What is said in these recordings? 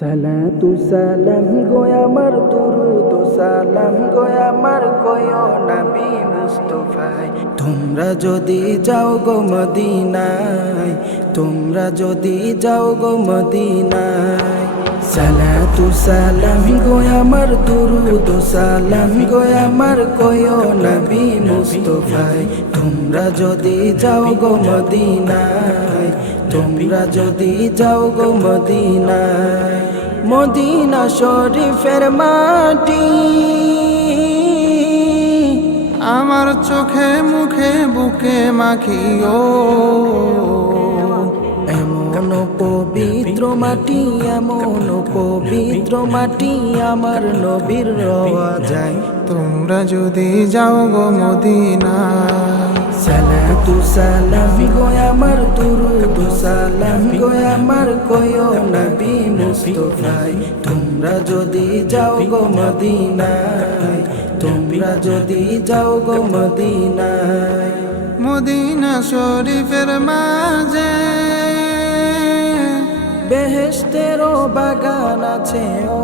সালাতু সালাম গো আমার দুরুদ, সালাম গো আমার কয় নবী মুস্তফায়। তোমরা যদি যাও গো মদিনায়, তোমরা যদি যাও গো মদিনায়। সালাতু সালাম গো আমার দুরুদ, সালাম গো আমার কয় নবী মুস্তফায়। তোমরা যদি যাও গো মদিনায় তোমরা যদি যাও গো মদিনায়, মদিনা শরীফের মাটি। আমার চোখে মুখে, বুকে মাখিও এমন পবিত্র মাটি, এমন পবিত্র মাটি আমার নবীর রওয়া যায়। তোমরা যদি যাও গো মদিনা সালাতু সালাম সালাম গো আমার কয় নবী মুস্তফায় তোমরা যদি যাও গো মদিনায়, তোমরা যদি যাও গো মদিনায়। মদিনা শরীফের মাঝে বেহেশতেরও বাগান আছে, ও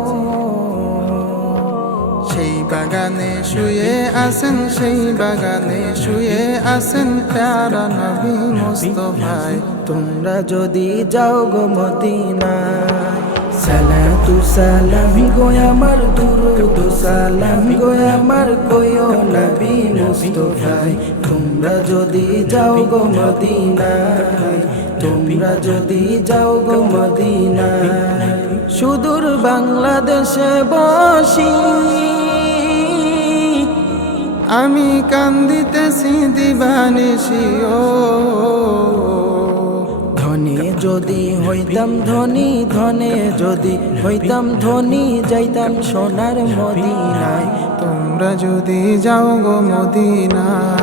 সেই বাগানে শুয়ে আছেন, সেই বাগানে শুয়ে আছেন প্যারা নবী মুস্তফায়। তোমরা যদি যাও গো মদিনায়, সালাতু সালাম গো আমার দুরুদ, সালাম গো আমার কয় নবী মুস্তফায়। তোমরা যদি যাও গো মদিনায়, তোমরা যদি যাও গো মদিনায়, সুদূর বাংলাদেশে বসি আমি কান্দিতেছি দিবানিসিও ধনে যদি হইতাম ধনী ধনে যদি হইতাম ধনী যাইতাম সোনার মদিনায়। তোমরা যদি যাও গো মদিনায়।